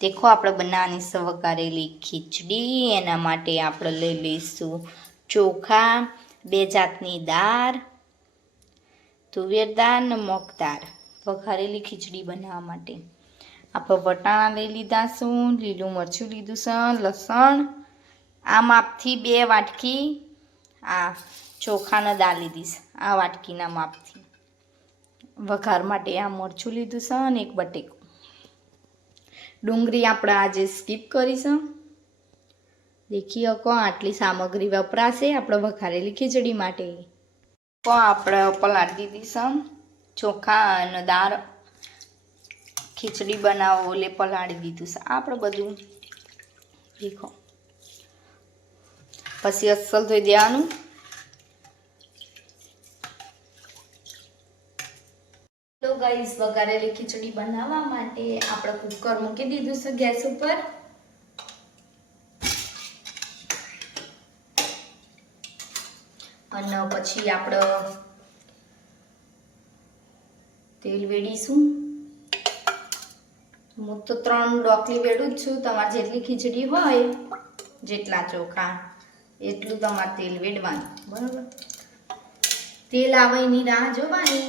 देखो આપણે બનાવવાની છે વઘારેલી ખીચડી। એના માટે આપણે લઈ લઈશું ચોખા, 2 જાતની દાળ, તુવેર દાળ ને મગ દાળ। વઘારેલી ખીચડી બનાવવા માટે આપણે વટાણા લઈ લીધા છું, લીલું મરચું લીધું છે, લસણ, આ માપથી 2 વાટકી આ ચોખાના દાળ લીધી છે, આ વાટકીના માપથી। વઘાર માટે આ મરચું લીધું છે અને 1 બટેકો। ડુંગળી આપણે આજે સ્કીપ કરી છે। દેખી શકો આટલી સામગ્રી વપરાશે આપણે વઘારેલી ખીચડી માટે। તો આપણે પલાળી દીધી છે ચોખા અને દાળ ખીચડી બનાવો એટલે પલાળી દીધું છે આપણે બધું। દેખો પછી અસલ ધોઈ દેવાનું। તો ગાઈસ વઘારેલી ખીચડી બનાવવા માટે આપણે કુકર મૂકી દીધું છે ગેસ ઉપર। અને પછી આપણે તેલ વેડીશું। હું તો 3 ડોકલી વેડું જ છું, તમારે જેટલી ખીચડી હોય જેટલા ચોખા એટલું તમારે તેલ વેડવાનું, બરાબર। તેલ આવે એની રાહ જોવાની।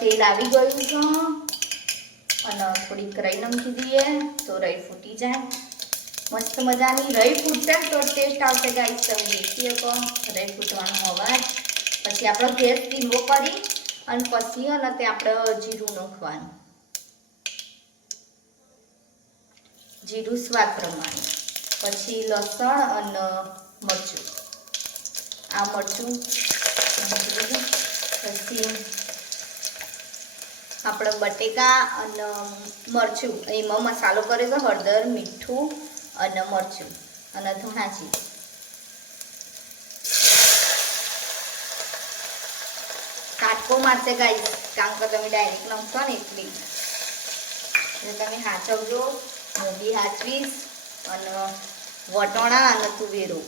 તેલ આવી ગયું છે અને થોડીક રઈ નાખી દઈએ તો રઈ ફૂટી જાય। મસ્ત મજાની રઈ ફૂટશે તો ટેસ્ટ આવશે ગાઈસ। તમે દેખી શકો રઈ ફૂટવાનો અવાજ। પછી આપણે ગેસ ધીમો કરી અને પછી અને તે આપણે જીરું નાખવાનું, જીરું સ્વાદ પ્રમાણે। પછી લસણ અને મરચું, આ મરચું પછી આપણે બટેકા અને મરચું, એમાં મસાલો કર્યો છે હળદર, મીઠું અને મરચું અને ધાણા જીરું। કાટકો મારશે ગાઈસ, કારણ કે તમે ડાયરેક્ટ નાખશો ને એટલે તમે હાચવજો, હું બી હાચવીશ। અને વટોણા અને તુવેરો,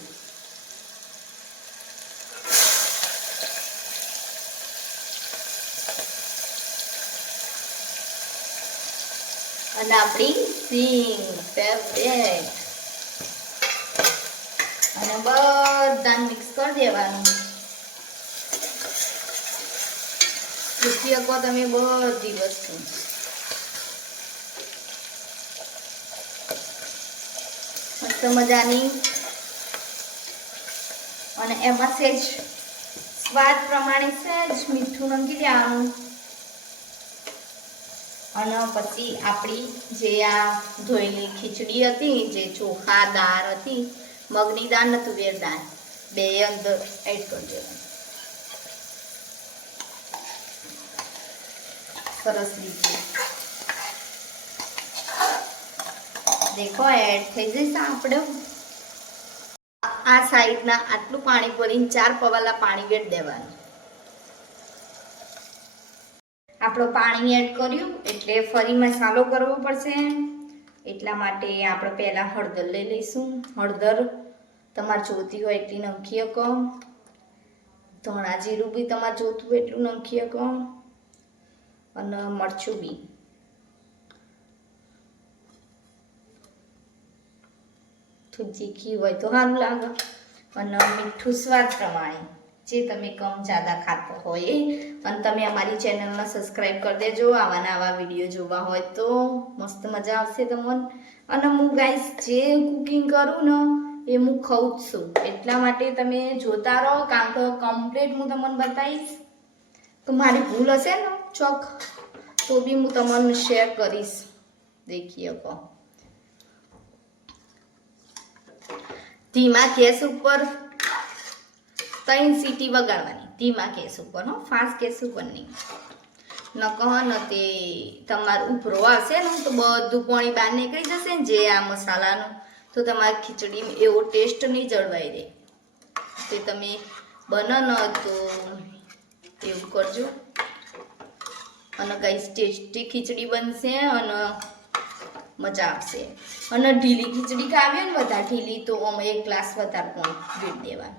અને આપણી સિંગ ફેવરેટ, અને બધાને મિક્સ કરી દેવાનું। પૂછી શકો તમે બધી વસ્તુ। મસ્ત મજાની, અને એમાં સેજ સ્વાદ પ્રમાણે સેજ મીઠું નાખી દેવાનું। અને પછી આપણી જે આ ધોયેલી ખીચડી હતી, જે ચોખા દાળ હતી, મગની દાળ ને તુવેર દાળ, 2 અંદર એડ કરી દેવાનું સરસ રીતે। દેખો એડ થઈ જશે આપણે આ સાઈડના આટલું પાણી ભરીને 4 પવાલા પાણી વેડ દેવાનું। આપણો પાણી એડ કર્યું એટલે ફરી મસાલો કરવો પડશે, એટલા માટે આપણે પહેલા હળદર લઈ લઈશું। હળદર તમારે જોતી હોય એટલી નાખી શકો, ધાણા જીરું બી તમારે જોતું હોય એટલું નાખી શકો, અને મરચું બી। થોડી તીખી હોય તો સારું લાગે, અને મીઠું સ્વાદ પ્રમાણે, જે તમે કમ જ્યાદા ખાતા હોય। અને તમે અમારી ચેનલને સબસ્ક્રાઇબ કરી દેજો, આવા નવા વિડીયો જોવા હોય તો મસ્ત મજા આવશે તમને। અને હું ગાઈસ જે કુકિંગ કરું ને એ હું ખાઉં જ છું, એટલા માટે તમે જોતા રહો, કારણ કે કમ્પ્લીટ હું તમને બતાવીશ। તો મારી ભૂલ હશે ને ચોક તો બી હું તમને શેર કરીશ। દેખી શકો ધીમા ગેસ ઉપર 3 સીટી વગાડવાની, ધીમા ગેસ ઉપર હો, ફાસ્ટ ગેસ ઉપર નહીં। ન કહો ને તે તમારું ઉભરો આવશે ને તો બધું પાણી બહાર નીકળી જશે ને જે આ મસાલાનું, તો તમારી ખીચડીમાં એવો ટેસ્ટ નહીં જળવાઈ રહે। તે તમે બનો ને તો એવું કરજો, અને ગાઈસ ટેસ્ટી ખીચડી બનશે અને મજા આવશે। અને ઢીલી ખીચડી ખાવી હોય ને વધારે ઢીલી તો અમે 1 ગ્લાસ વધારે પાણી વેડ દેવાનું।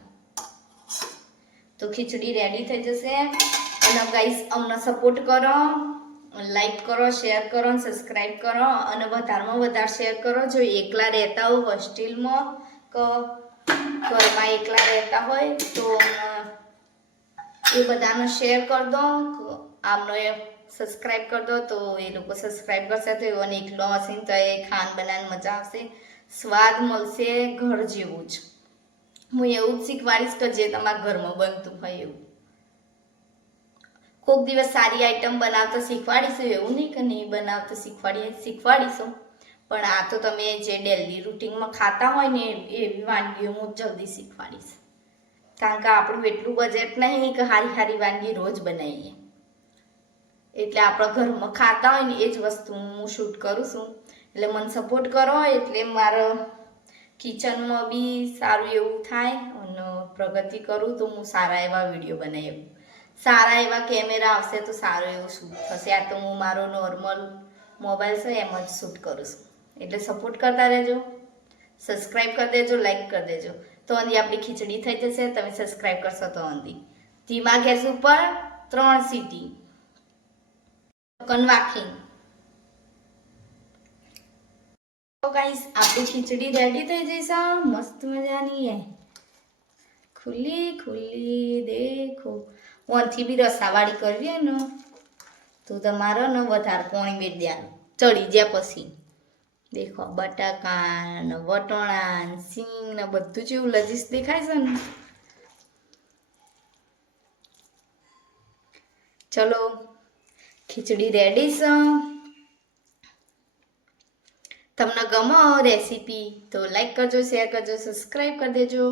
તો ખીચડી રેડી થઈ જશે. અને ગાઈસ અમને સપોર્ટ કરો, લાઈક કરો, શેર કરો અને સબસ્ક્રાઈબ કરો અને વધારેમાં વધારે શેર કરો. જો એકલા રહેતા હો હોસ્ટેલમાં કે ઘરમાં એકલા રહેતા હોય તો એ બધાનો શેર કરી દો. આમનો એ સબસ્ક્રાઈબ કરી દો તો એ લોકો સબસ્ક્રાઈબ કરશે તો એઓને એકલો હશે ને તો એ ખાન બનાવવાની મજા આવશે, સ્વાદ મળશે ઘર જેવું જ. હું એવું જ શીખવાડીશ કે જે તમારા ઘરમાં બનતું હોય એવું. કોઈક દિવસ સારી આઈટમ બનાવતા શીખવાડીશું, એવું નહીં કે નહીં બનાવતા શીખવાડીશું. પણ આ તો તમે જે ડેલી રૂટીનમાં ખાતા હોય ને એવી વાનગીઓ હું જલ્દી શીખવાડીશ. કારણ કે આપણું એટલું બજેટ નહીં કે સારી સારી વાનગી રોજ બનાવીએ. એટલે આપણા ઘરમાં ખાતા હોય ને એ જ વસ્તુ હું શૂટ કરું છું. એટલે મને સપોર્ટ કરો એટલે મારા કિચનમાં બી સારું એવું થાય અને પ્રગતિ કરું તો હું સારા એવા વિડીયો બનાવી, સારા એવા કેમેરા આવશે તો સારું એવું શૂટ થશે. આ તો હું મારો નોર્મલ મોબાઈલ છે એમ જ શૂટ કરું છું. એટલે સપોર્ટ કરતા રહેજો, સબસ્ક્રાઈબ કરી દેજો, લાઈક કરી દેજો. તો અંદી આપણી ખીચડી થઈ જશે. તમે સબસ્ક્રાઈબ કરશો તો અંદી ધીમા ગેસ ઉપર 3 સીટી વાખી. તો ગાઈસ આપણી ખીચડી રેડી થઈ જશે મસ્ત મજાની. ખુલ્લી ખુલ્લી દેખો. ઓનથી બી રસાવાળી કરવી ને તો તમારે ને વધારે પાણી મેળ દેવાનું ચડી જાય પછી. દેખો બટાકા ને વટોણા ને સિંગ ને બધું જેવું લજીસ દેખાય છે ને. ચલો ખીચડી રેડી છે. તમને ગમો રેસીપી તો લાઈક કરજો, શેર કરજો, સબસ્ક્રાઈબ કરી દેજો.